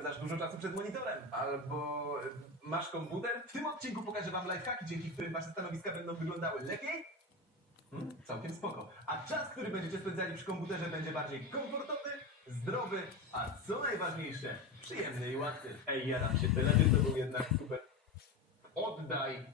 spędzasz dużo czasu przed monitorem, albo e, masz komputer. W tym odcinku pokażę wam lifehacki, dzięki którym wasze stanowiska będą wyglądały lepiej. Hmm, całkiem spoko. A czas, który będziecie spędzali przy komputerze będzie bardziej komfortowy, zdrowy, a co najważniejsze, przyjemny i łatwy. Ej, jaram się, teledysk to był jednak super. Oddaj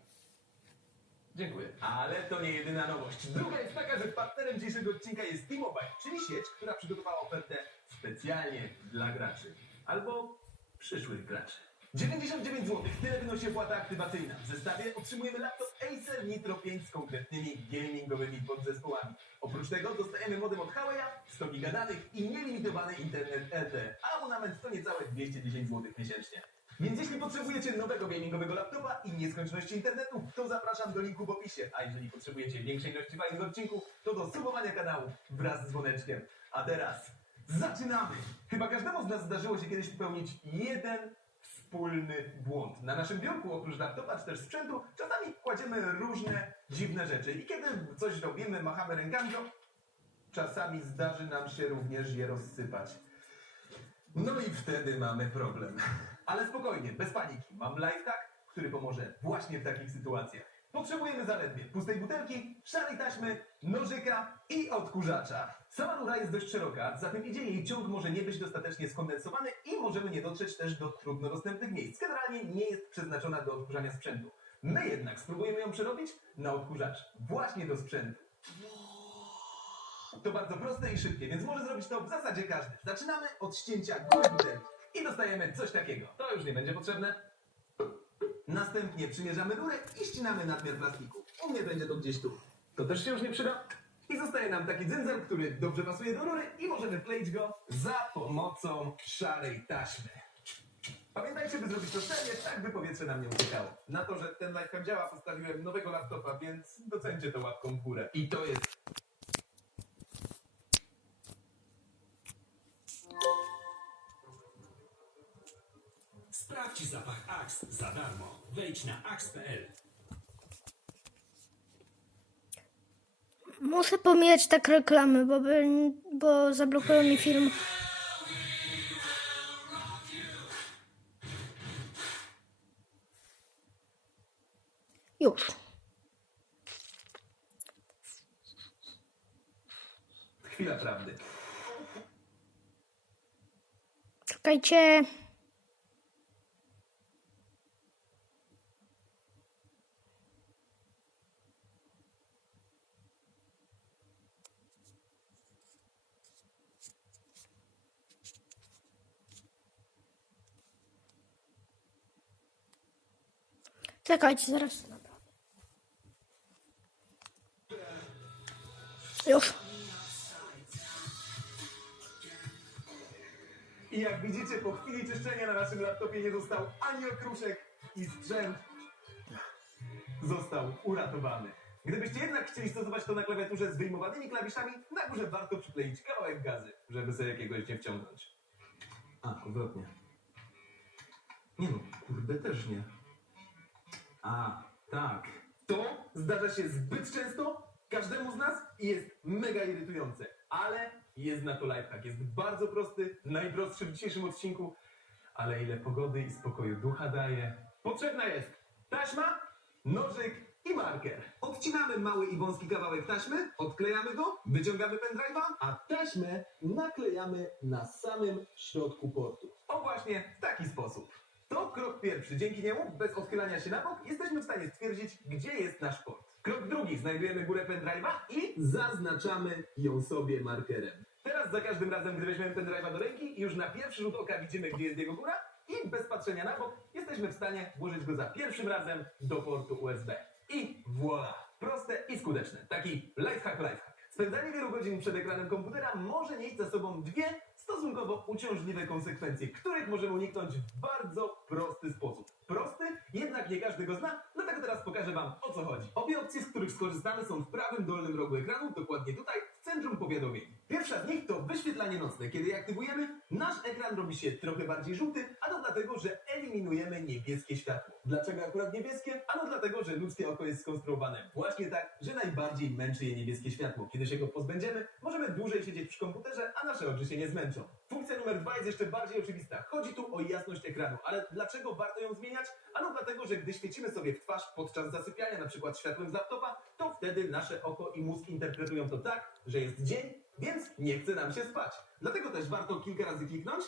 Dziękuję. Ale to nie jedyna nowość. Druga jest taka, że partnerem dzisiejszego odcinka jest T-Mobile, czyli sieć, która przygotowała ofertę specjalnie dla graczy. Albo przyszłych graczy. 99 zł. Tyle wynosi opłata aktywacyjna. W zestawie otrzymujemy laptop Acer Nitro 5 z konkretnymi gamingowymi podzespołami. Oprócz tego dostajemy modem od Huawei'a, 100 giga danych i nielimitowany internet LTE. Abonament to niecałe 210 zł miesięcznie. Więc jeśli potrzebujecie nowego gamingowego laptopa i nieskończoności internetu, to zapraszam do linku w opisie. A jeżeli potrzebujecie większej ilości fajnych odcinków, to do subowania kanału wraz z dzwoneczkiem. A teraz zaczynamy! Chyba każdemu z nas zdarzyło się kiedyś popełnić jeden wspólny błąd. Na naszym biurku, oprócz laptopa czy też sprzętu, czasami kładziemy różne dziwne rzeczy. I kiedy coś robimy, machamy rękami, to czasami zdarzy nam się również je rozsypać. No i wtedy mamy problem. Ale spokojnie, bez paniki. Mam lifehack, który pomoże właśnie w takich sytuacjach. Potrzebujemy zaledwie pustej butelki, szarej taśmy, nożyka i odkurzacza. Sama rura jest dość szeroka, zatem idzie jej ciąg może nie być dostatecznie skondensowany i możemy nie dotrzeć też do trudno dostępnych miejsc. Generalnie nie jest przeznaczona do odkurzania sprzętu. My jednak spróbujemy ją przerobić na odkurzacz właśnie do sprzętu. To bardzo proste i szybkie, więc może zrobić to w zasadzie każdy. Zaczynamy od ścięcia góry i dostajemy coś takiego. To już nie będzie potrzebne. Następnie przymierzamy rurę i ścinamy nadmiar plastiku. U mnie będzie to gdzieś tu. To też się już nie przyda. Zostaje nam taki dzyndzal, który dobrze pasuje do rury i możemy wkleić go za pomocą szarej taśmy. Pamiętajcie, by zrobić to szczelnie, tak by powietrze nam nie uciekało. Na to, że ten lifehack działa, postawiłem nowego laptopa, więc docencie to łapką w górę. I to jest Sprawdź zapach Axe za darmo. Wejdź na axe.pl. Muszę pomijać tak reklamy, bo, by, bo zablokują mi film. Już. chwila prawdy. Czekajcie. Czekajcie, zaraz. Już. I jak widzicie, po chwili czyszczenia na naszym laptopie nie został ani okruszek i sprzęt został uratowany. Gdybyście jednak chcieli stosować to na klawiaturze z wyjmowanymi klawiszami, na górze warto przykleić kawałek gazy, żeby sobie jakiegoś nie wciągnąć. A, odwrotnie. Nie no, kurde też nie. A, tak. To zdarza się zbyt często każdemu z nas i jest mega irytujące. Ale jest na to lifehack. Jest bardzo prosty, najprostszy w dzisiejszym odcinku. Ale ile pogody i spokoju ducha daje. Potrzebna jest taśma, nożyk i marker. Odcinamy mały i wąski kawałek taśmy, odklejamy go, wyciągamy pendrive'a, a taśmę naklejamy na samym środku portu. O właśnie w taki sposób. To krok pierwszy. Dzięki niemu, bez odchylania się na bok, jesteśmy w stanie stwierdzić, gdzie jest nasz port. Krok drugi. Znajdujemy górę pendrive'a i zaznaczamy ją sobie markerem. Teraz za każdym razem, gdy weźmiemy pendrive'a do ręki, już na pierwszy rzut oka widzimy, gdzie jest jego góra i bez patrzenia na bok jesteśmy w stanie włożyć go za pierwszym razem do portu USB. I voilà! Proste i skuteczne. Taki lifehack lifehack. Spędzanie wielu godzin przed ekranem komputera może nieść za sobą dwie stosunkowo uciążliwe konsekwencje, których możemy uniknąć w bardzo prosty sposób. Prosty, jednak nie każdy go zna, dlatego teraz pokażę Wam o co chodzi. Obie opcje, z których skorzystamy są w prawym dolnym rogu ekranu, dokładnie tutaj, w centrum powiadomień. Pierwsza z nich to wyświetlanie nocne. Kiedy je aktywujemy, nasz ekran robi się trochę bardziej żółty, a to dlatego, że eliminujemy niebieskie światło. Dlaczego akurat niebieskie? Ano dlatego, że ludzkie oko jest skonstruowane właśnie tak, że najbardziej męczy je niebieskie światło. Kiedy się go pozbędziemy, możemy dłużej siedzieć przy komputerze, a nasze oczy się nie zmęczą. Funkcja numer dwa jest jeszcze bardziej oczywista. Chodzi tu o jasność ekranu. Ale dlaczego warto ją zmieniać? Ano dlatego, że gdy świecimy sobie w twarz podczas zasypiania, na przykład światłem z laptopa, to wtedy nasze oko i mózg interpretują to tak, że jest dzień, więc nie chce nam się spać. Dlatego też warto kilka razy kliknąć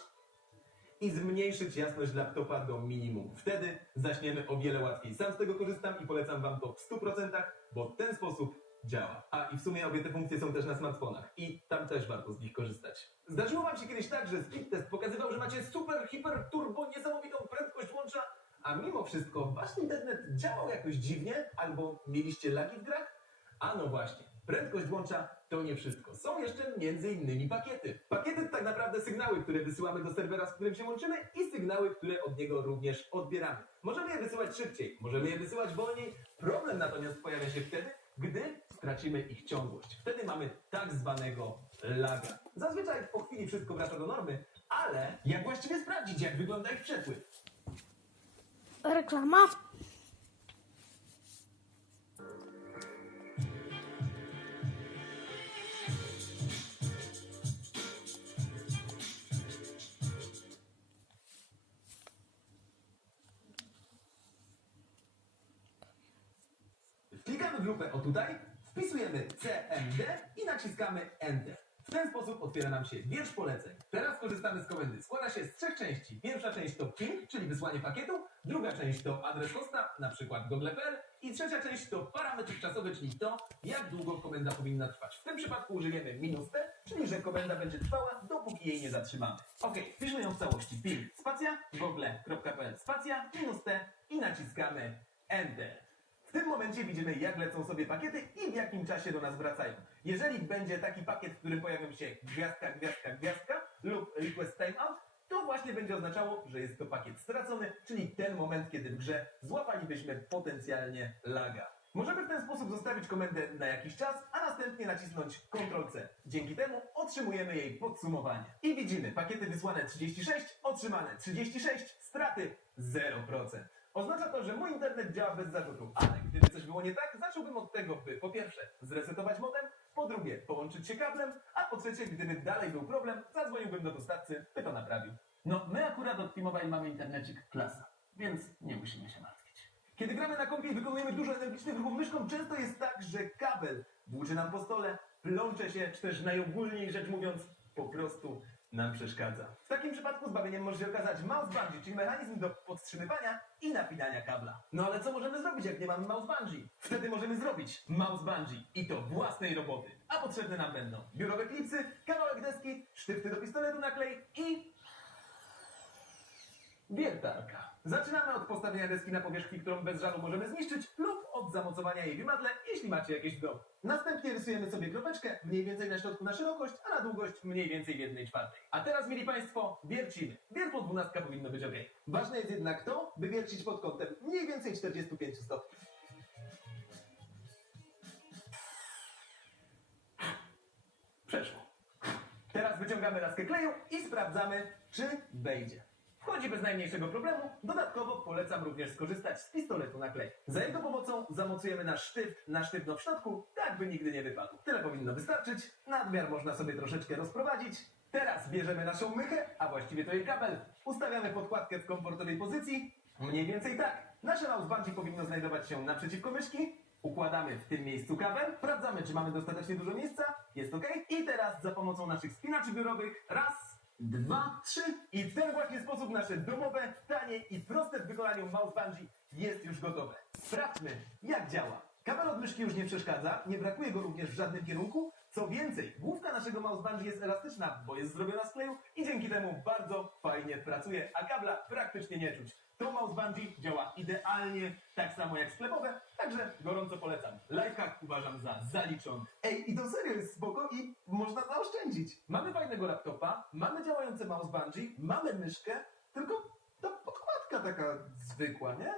i zmniejszyć jasność laptopa do minimum. Wtedy zaśniemy o wiele łatwiej. Sam z tego korzystam i polecam Wam to w 100%, bo ten sposób działa. A i w sumie obie te funkcje są też na smartfonach i tam też warto z nich korzystać. Zdarzyło Wam się kiedyś tak, że speed test pokazywał, że macie super, hiper, turbo, niesamowitą prędkość łącza, a mimo wszystko Wasz internet działał jakoś dziwnie albo mieliście lagi w grach? A no właśnie, prędkość łącza to nie wszystko. Są jeszcze między innymi pakiety. Pakiety to tak naprawdę sygnały, które wysyłamy do serwera, z którym się łączymy i sygnały, które od niego również odbieramy. Możemy je wysyłać szybciej, możemy je wysyłać wolniej. Problem natomiast pojawia się wtedy, gdy stracimy ich ciągłość. Wtedy mamy tak zwanego laga. Zazwyczaj po chwili wszystko wraca do normy, ale jak właściwie sprawdzić, jak wygląda ich przepływ? Reklama. Naciskamy Enter. W ten sposób otwiera nam się wiersz poleceń. Teraz korzystamy z komendy. Składa się z trzech części. Pierwsza część to ping, czyli wysłanie pakietu. Druga część to adres hosta, na przykład google.pl. I trzecia część to parametr czasowy, czyli to, jak długo komenda powinna trwać. W tym przypadku użyjemy minus T, czyli że komenda będzie trwała, dopóki jej nie zatrzymamy. Ok, wpiszmy ją w całości. Ping, spacja, google.pl, spacja, minus T i naciskamy Enter. W tym momencie widzimy, jak lecą sobie pakiety i w jakim czasie do nas wracają. Jeżeli będzie taki pakiet, w którym pojawią się gwiazdka, gwiazdka, gwiazdka lub request timeout, to właśnie będzie oznaczało, że jest to pakiet stracony, czyli ten moment, kiedy w grze złapalibyśmy potencjalnie laga. Możemy w ten sposób zostawić komendę na jakiś czas, a następnie nacisnąć Ctrl-C. Dzięki temu otrzymujemy jej podsumowanie. I widzimy pakiety wysłane 36, otrzymane 36, straty 0%. Oznacza to, że mój internet działa bez zarzutu, ale gdyby coś było nie tak, zacząłbym od tego, by po pierwsze zresetować modem, po drugie połączyć się kablem, a po trzecie, gdyby dalej był problem, zadzwoniłbym do dostawcy, by to naprawił. No, my akurat od T-Mobile mamy internecik klasa, więc nie musimy się martwić. Kiedy gramy na kompie i wykonujemy dużo energicznych ruchów myszką, często jest tak, że kabel włóczy nam po stole, plącze się, czy też najogólniej rzecz mówiąc, po prostu nam przeszkadza. W takim przypadku zbawieniem może się okazać mouse bungee, czyli mechanizm do podtrzymywania i napinania kabla. No ale co możemy zrobić, jak nie mamy mouse bungee? Wtedy możemy zrobić mouse bungee i to własnej roboty. A potrzebne nam będą biurowe klipsy, kawałek deski, sztyfty do pistoletu na klej i Wiertarka. Zaczynamy od postawienia deski na powierzchni, którą bez żalu możemy zniszczyć lub od zamocowania jej w jeśli macie jakieś w domu. Następnie rysujemy sobie kropeczkę mniej więcej na środku na szerokość, a na długość mniej więcej w jednej czwartej. A teraz, mieli Państwo, wiercimy. Wiertło dwunastka powinno być ok. Ważne jest jednak to, by wiercić pod kątem mniej więcej 45 stopni. Przeszło. Teraz wyciągamy laskę kleju i sprawdzamy, czy wejdzie. Wchodzi bez najmniejszego problemu. Dodatkowo polecam również skorzystać z pistoletu na klej. Za jego pomocą zamocujemy nasz sztyft na sztywno w środku, tak by nigdy nie wypadł. Tyle powinno wystarczyć. Nadmiar można sobie troszeczkę rozprowadzić. Teraz bierzemy naszą mychę, a właściwie to jej kabel. Ustawiamy podkładkę w komfortowej pozycji. Mniej więcej tak. Nasze mouse powinno znajdować się naprzeciwko myszki. Układamy w tym miejscu kabel, sprawdzamy, czy mamy dostatecznie dużo miejsca, jest ok. I teraz za pomocą naszych spinaczy biurowych, raz, dwa, trzy. I w ten właśnie sposób nasze domowe, tanie i proste w wykonaniu mouse bungee jest już gotowe. Sprawdźmy, jak działa. Kabel od myszki już nie przeszkadza, nie brakuje go również w żadnym kierunku. Co więcej, główka naszego mouse bungee jest elastyczna, bo jest zrobiona z kleju i dzięki temu bardzo fajnie pracuje, a kabla praktycznie nie czuć. To mouse bungee działa idealnie, tak samo jak sklepowe, także gorąco polecam. Lifehack uważam za zaliczony. Ej, i to serio jest spoko i można zaoszczędzić. Mamy fajnego laptopa, mamy działające mouse bungee, mamy myszkę, tylko ta podkładka taka zwykła, nie?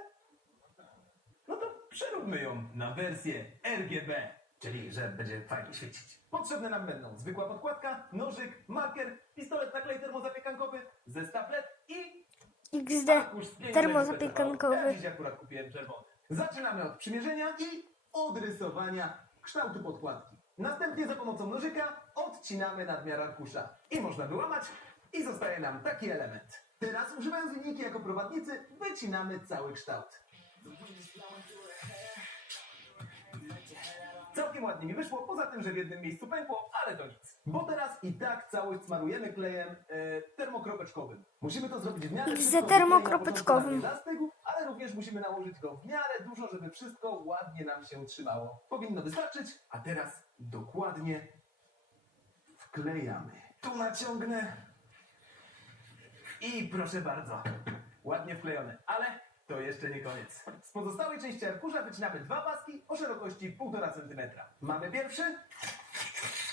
No to przeróbmy ją na wersję RGB, czyli że będzie fajnie świecić. Potrzebne nam będą zwykła podkładka, nożyk, marker, pistolet na klej termozapiekankowy, zestaw LED i XD. pięknym Termozapiekankowy. Ja dziś akurat kupiłem czerwony. Zaczynamy od przymierzenia i odrysowania kształtu podkładki. Następnie za pomocą nożyka odcinamy nadmiar arkusza. I można wyłamać I zostaje nam taki element. Teraz używając linijki jako prowadnicy, wycinamy cały kształt. Całkiem ładnie mi wyszło, poza tym, że w jednym miejscu pękło, ale to nic. Bo teraz i tak całość smarujemy klejem e, termokropeczkowym. Musimy to zrobić w miarę szybko, bo klej termokropeczkowym. na początku zastygł, ale również musimy nałożyć go w miarę dużo, żeby wszystko ładnie nam się trzymało. Powinno wystarczyć, a teraz dokładnie wklejamy. Tu naciągnę i proszę bardzo, ładnie wklejone, ale to jeszcze nie koniec. Z pozostałej części arkusza wycinamy dwa paski o szerokości 1,5 cm. Mamy pierwszy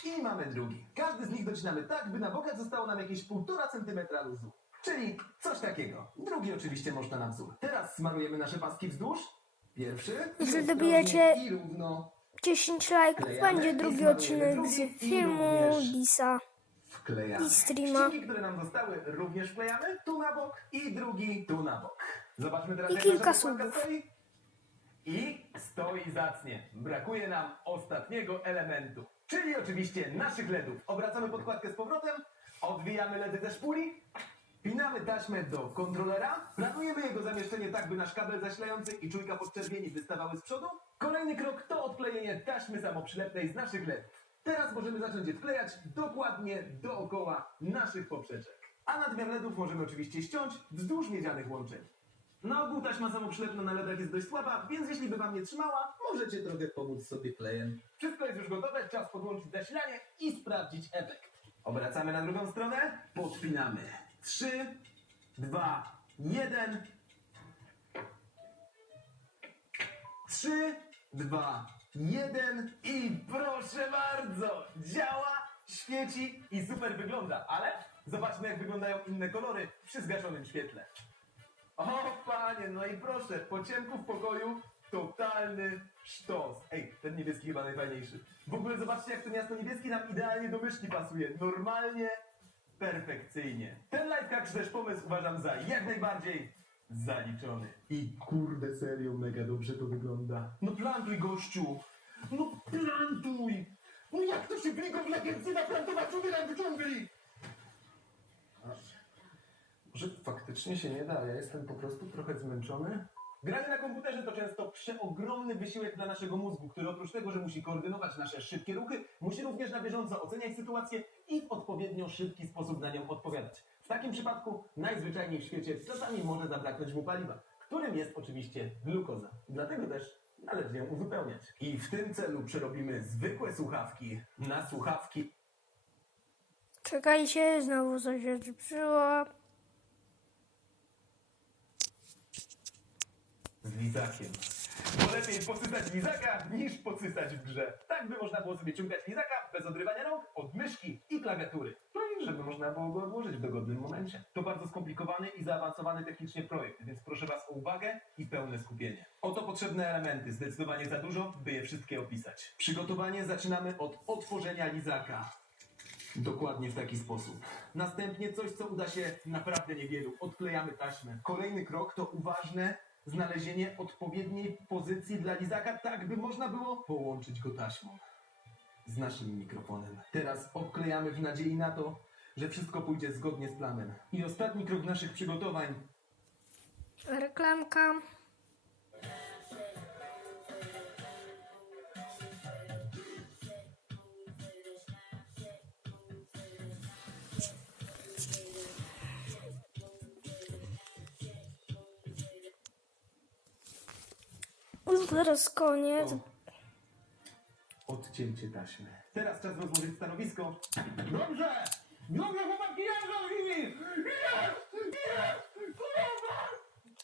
i mamy drugi. Każdy z nich docinamy tak, by na bokach zostało nam jakieś 1,5 cm luzu. Czyli coś takiego. Drugi oczywiście można na wzór. Teraz smarujemy nasze paski wzdłuż. Pierwszy. i Jeśli dobijecie I równo 10 lajków będzie drugi odcinek z filmu Lisa. wklejamy. I streama. Ścięgi, które nam zostały, również wklejamy tu na bok i drugi tu na bok. Zobaczmy teraz, I jak kilka nasza podkładka subów. stoi. I stoi zacnie. Brakuje nam ostatniego elementu, czyli oczywiście naszych LEDów. Obracamy podkładkę z powrotem, odwijamy LEDy ze szpuli, pinamy taśmę do kontrolera, planujemy jego zamieszczenie tak, by nasz kabel zasilający i czujka podczerwieni wystawały z przodu. Kolejny krok to odklejenie taśmy samoprzylepnej z naszych LEDów. Teraz możemy zacząć je wklejać dokładnie dookoła naszych poprzeczek. A nadmiar LEDów możemy oczywiście ściąć wzdłuż miedzianych łączeń. Na ogół taśma samoprzylepna na LEDach jest dość słaba, więc jeśli by wam nie trzymała, możecie trochę pomóc sobie klejem. Wszystko jest już gotowe, czas podłączyć zasilanie i sprawdzić efekt. Obracamy na drugą stronę, podpinamy. 3, 2, 1. 3, 2, 1 i proszę bardzo, działa, świeci i super wygląda, ale zobaczmy jak wyglądają inne kolory przy zgaszonym świetle. O panie, no i proszę, po ciemku w pokoju totalny sztos. Ej, ten niebieski chyba najfajniejszy. W ogóle zobaczcie jak ten jasno niebieski nam idealnie do myszki pasuje. Normalnie, perfekcyjnie. Ten lifehack czy też pomysł uważam za jak najbardziej zaliczony. I kurde serio, mega dobrze to wygląda. No plantuj gościu, no plantuj. No jak to się w legencyna plantować, umieram w dżungli. Może faktycznie się nie da, ja jestem po prostu trochę zmęczony. Granie na komputerze to często przeogromny wysiłek dla naszego mózgu, który oprócz tego, że musi koordynować nasze szybkie ruchy, musi również na bieżąco oceniać sytuację i w odpowiednio szybki sposób na nią odpowiadać. W takim przypadku najzwyczajniej w świecie czasami może zabraknąć mu paliwa, którym jest oczywiście glukoza. Dlatego też należy ją uzupełniać. I w tym celu przerobimy zwykłe słuchawki na słuchawki Czekajcie, znowu coś się zepsuło. Lizakiem. Bo lepiej podsysać lizaka niż podsysać w grze. Tak by można było sobie ciągać lizaka bez odrywania rąk od myszki i klawiatury. No i żeby można było go odłożyć w dogodnym momencie. To bardzo skomplikowany i zaawansowany technicznie projekt, więc proszę Was o uwagę i pełne skupienie. Oto potrzebne elementy, zdecydowanie za dużo, by je wszystkie opisać. Przygotowanie zaczynamy od otworzenia lizaka. Dokładnie w taki sposób. Następnie coś, co uda się naprawdę niewielu. Odklejamy taśmę. Kolejny krok to uważne znalezienie odpowiedniej pozycji dla lizaka, tak by można było połączyć go taśmą z naszym mikrofonem. Teraz obklejamy w nadziei na to, że wszystko pójdzie zgodnie z planem. I ostatni krok naszych przygotowań Reklamka. Zaraz koniec. odcięcie taśmy. Teraz czas rozłożyć stanowisko. Dobrze! Dobrze, chłopaki, z nimi! Jest! Jest! Kurwa!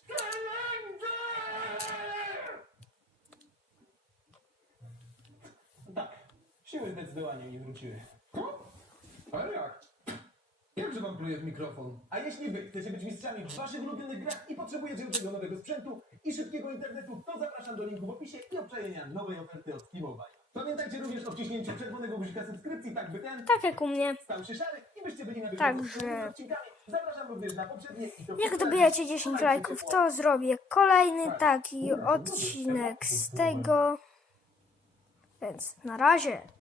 Przełęcze! Tak, siły zdecydowanie nie wróciły. Ale jak? Pluje w mikrofon? A jeśli wy chcecie być mistrzami w waszych ulubionych grach i potrzebujecie do tego nowego sprzętu i szybkiego internetu, to zapraszam do linku w opisie i obczajenia nowej oferty od Steamowa. Pamiętajcie również o wciśnięciu czerwonego guzika subskrypcji, tak by ten Tak jak u mnie. stał się szary i byście byli na bieżąco Także- z nowymi odcinkami. Zapraszam również na poprzednie i to Jak dobijacie 10 lajków, to zrobię kolejny taki odcinek z tego. Więc na razie.